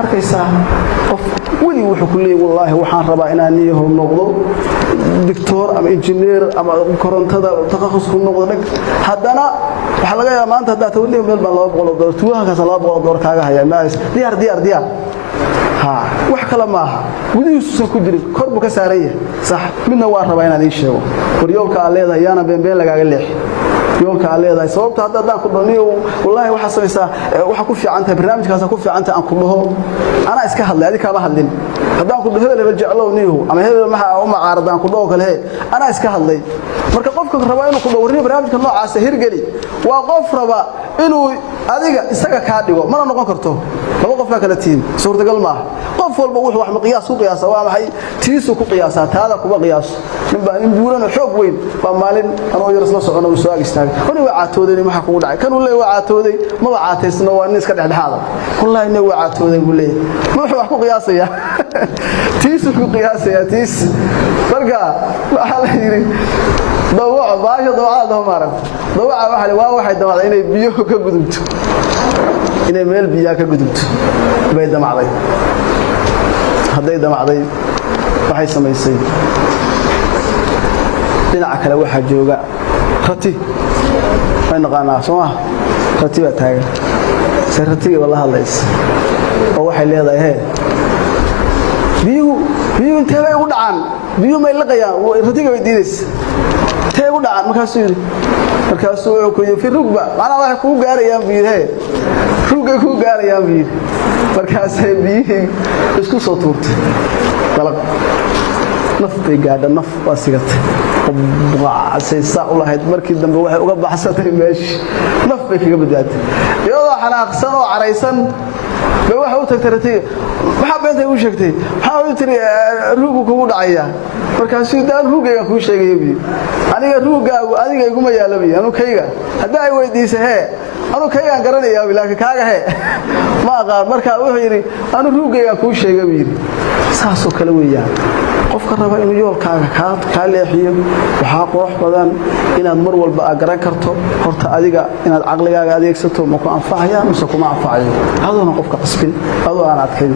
arkaysa qof wali wuxuu ku leeyahay wallahi waxaan rabaa inaan niyaho noqdo دكتور أم إنجنير أم كورنتادا تخصص كل نقطة هذانا حلاقة يا مان تدا تقولي من البلاد بقول دور توها كسلاب بقول دور كاجا هيا ناس ديار ها وحكلا معها ودي يسوع كدري كرب كسارية صح من وارد بينا ليشوا وريوم كعليه ذا يانا بين لقى قليح يوم كعليه ذا صوب هذا دا كبرني والله وحصل يسا وحكوفي عنها برنامج كذا كوفي عنها أن كله أنا إسكهل هذه كابا هالدين هذا كله هذا اللي بجعله نيهو أما هذا ما عارضان كله كله أنا إسكهل لي مركب قفك رباينه كله ورني برنامج كله عسهر جري وقف ربا إنه هذيك إسكا كاديو ما أنا نقول ما وقف لك التين صورة قلمه قف والبوح واحد مقياس وقياس وما حي تيسو قياسات هذا كوب قياس نبغى الحب وين فمالين أنا ويرسل صعنا وسواق استاج هني وعاتودي ما حكوا داعي كانوا لي وعاتودي ما وعاتيسنا والناس كده هذا والله إنه وعاتودي يقول لي ما هو حكوا قياسية تيسو قياسية تيس فرقة حال يري ضوء باش ضوء هذا مارك ضوء واحد ضوء إنه بيوه كقدمت إنه ميل بيا كقدمت بيد معضي هذا معضي waxay sameysay dhinaca kale waxa jooga rati aan qanaa soo rati ba taagan saratiga wala hadlays oo waxay leedahay biyo intee bay u dhacaan biyo may laqayaan ratiga way diinis intee u dhacaan markaasuu ku yiri rugba ana wax ku gaarayaan biyo rugga ku gaarayaan biyo markaasay biyo isku soo tuurtay طلق نفطي قاعده نف واسقت سيسا الله هيد markii dambe waxay uga baxsatay meesh naf bay kaga badbaatay iyadoo xanaaqsan oo careysan bay waxa u tagtay waxa beentay u sheegtay waxa uu tiri ruugu kugu dhacaya markaas sidaan ruugayga ku sheegay aniga ruugaagu adiga iguma yaalabi anu kayga hadaa ay weydiisay anu kayga garanaya bilaa kaaga ma qaar marka wuxuu yiri anu ruugayga ku sheegay ساسو kala weeyaan qofka raba inuu yoolkaaga ka leexiyo waxa qoox badan inaad mar walba garan karto horta adiga inaad aqligaaga adeegsato ma ku anfacaya mise kuma anfacayo adoo qofka qasbin adoo aan adkayn